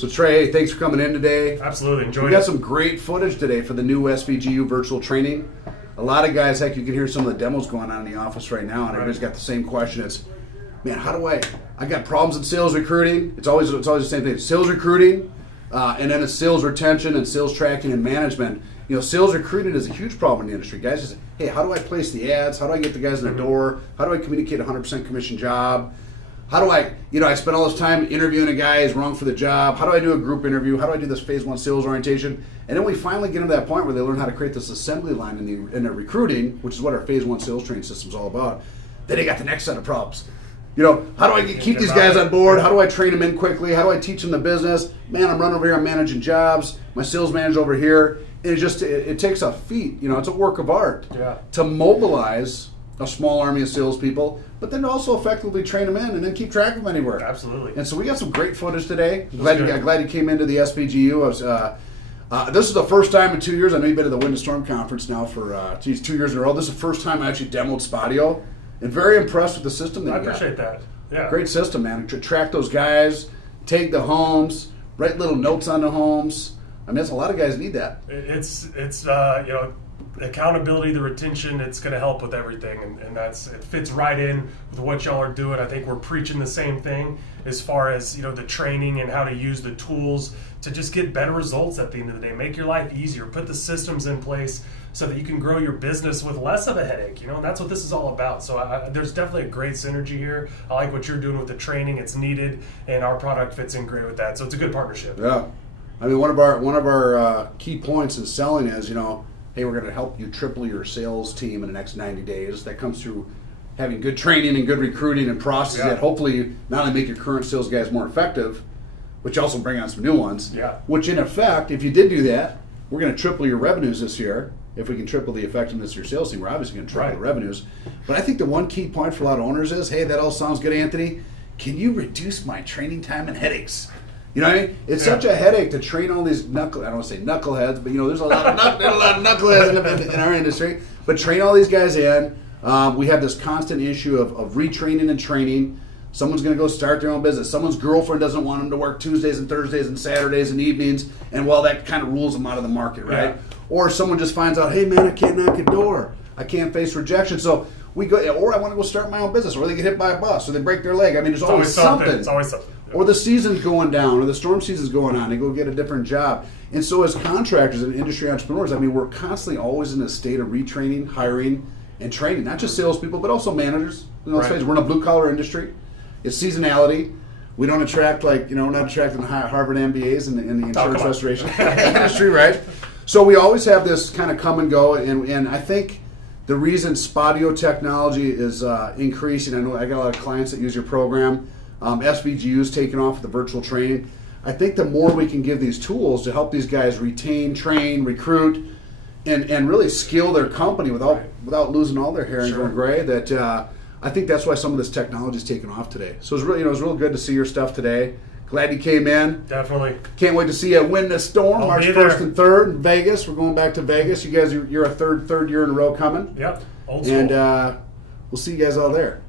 So Trey, thanks for coming in today. Absolutely, enjoyed it. We got some great footage today for the new SVG U Virtual Training. A lot of guys, heck, you can hear some of the demos going on in the office right now, and everybody's got the same question. It's, man, how do I got problems in sales recruiting. It's always the same thing. Sales recruiting, and then it's sales retention and sales tracking and management. You know, sales recruiting is a huge problem in the industry. Guys just, hey, how do I place the ads? How do I get the guys in the door? How do I communicate a 100% commission job? How do I, I spend all this time interviewing a guy who's wrong for the job. How do I do a group interview? How do I do this phase 1 sales orientation? And then we finally get them to that point where they learn how to create this assembly line in their recruiting, which is what our phase 1 sales training system is all about. Then they got the next set of problems. How do I keep these guys on board? How do I train them in quickly? How do I teach them the business? Man, I'm running over here, I'm managing jobs. My sales manager's over here. And it takes a feat, it's a work of art to mobilize a small army of salespeople, but then also effectively train them in and then keep track of them anywhere. Absolutely. And so we got some great footage today. Glad you came into the SVGU. This is the first time in 2 years. I know you've been to the Wind and Storm Conference now for 2 years in a row. This is the first time I actually demoed Spadio, and very impressed with the system that you got. I appreciate that. Yeah. Great system, man. To track those guys, take the homes, write little notes on the homes. I mean, that's a lot of guys need that. It's accountability, the retention, it's going to help with everything, and it fits right in with what y'all are doing. I think we're preaching the same thing as far as the training and how to use the tools to just get better results at the end of the day. Make your life easier. Put the systems in place so that you can grow your business with less of a headache. And that's what this is all about. So there's definitely a great synergy here. I like what you're doing with the training. It's needed, and our product fits in great with that. So it's a good partnership. Yeah. I mean, one of our key points in selling is, hey, we're going to help you triple your sales team in the next 90 days. That comes through having good training and good recruiting and processes that hopefully not only make your current sales guys more effective, but you also bring on some new ones. Yeah. Which, in effect, if you did do that, we're going to triple your revenues this year. If we can triple the effectiveness of your sales team, we're obviously going to triple the revenues. But I think the one key point for a lot of owners is, hey, that all sounds good, Anthony. Can you reduce my training time and headaches? You know what I mean? It's such a headache to train all these I don't want to say knuckleheads, but there's a lot of knuckleheads in our industry. But train all these guys in. We have this constant issue of retraining and training. Someone's going to go start their own business. Someone's girlfriend doesn't want them to work Tuesdays and Thursdays and Saturdays and evenings, and that kind of rules them out of the market, right? Yeah. Or someone just finds out, hey man, I can't knock a door. I can't face rejection. So we go, or I want to go start my own business, or they get hit by a bus, or they break their leg. I mean, there's always something. It's always something. Or the season's going down, or the storm season's going on, they go get a different job. And so as contractors and industry entrepreneurs, I mean, we're constantly always in a state of retraining, hiring, and training. Not just salespeople, but also managers. We're in a blue-collar industry. It's seasonality. We don't attract, we're not attracting Harvard MBAs in the insurance restoration industry, right? So we always have this kind of come and go, and I think the reason Spadio technology is increasing, I know I got a lot of clients that use your program. SVGU is taking off with the virtual training. I think the more we can give these tools to help these guys retain, train, recruit, and really skill their company without losing all their hair and going gray, that I think that's why some of this technology is taking off today. So it's really, it was real good to see your stuff today. Glad you came in. Definitely. Can't wait to see you win the storm, March 1st and 3rd in Vegas. We're going back to Vegas. You guys, you're a third year in a row coming. Yep. Old school. And we'll see you guys all there.